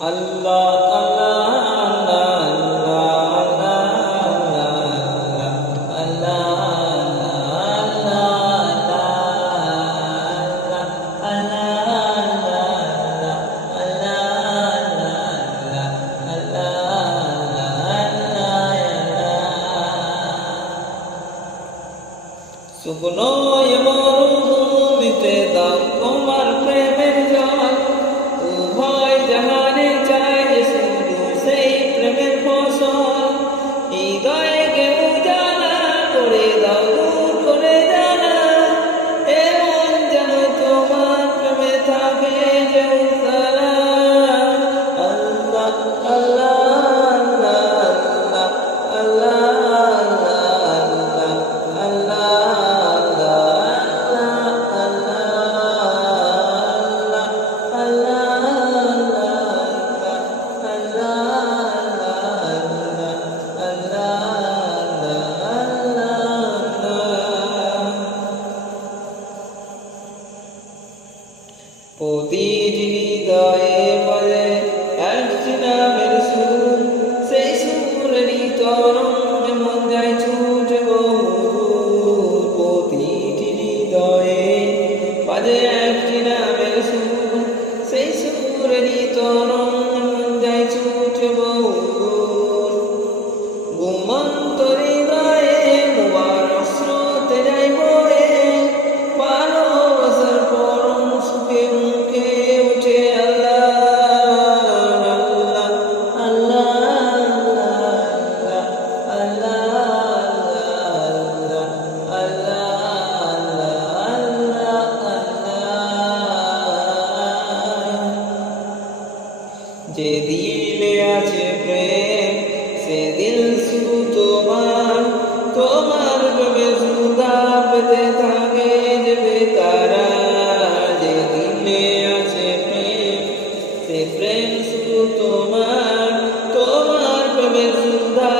আল্লাহ শুকনো মরুভূমিতে দাও তোমার প্রেমের জল, উভয় জাহানে চাই যে শুধু সেই প্রেমের ফসল। হৃদয়কে উজালা করে দাও, দূর করে জানা, এমন যেন তোমার প্রেমে থাকে যে উজালা। আল্লাহ আল্লাহ প্রতিটি হৃদয়ে বলে একটি নামের সুর, সেই সুরেরই তরঙ্গে মন যায় ছুটে বহুদূর। প্রতিটি হৃদয়ে বাজে একটি নামের সুর, সেই সুরেরই তরঙ্গে মন যায় ছুটে বহুদূর। ঘুমন্ত হৃদয়ে মুবারক স্রোতে যায় বয়ে, ভালোবাসার পরম সুখে মুখে উঠে আল্লাহ আল্লাহ আল্লাহ আল্লাহ যে দিলে আছে প্রেম, সে দিল শুধু তোমার, তোমার প্রেমে সুধা পেতে থাকে যে বেতারা। যে দিলে আছে প্রেম, সে প্রেম শুধু তোমার, তোমার প্রেমে সুধা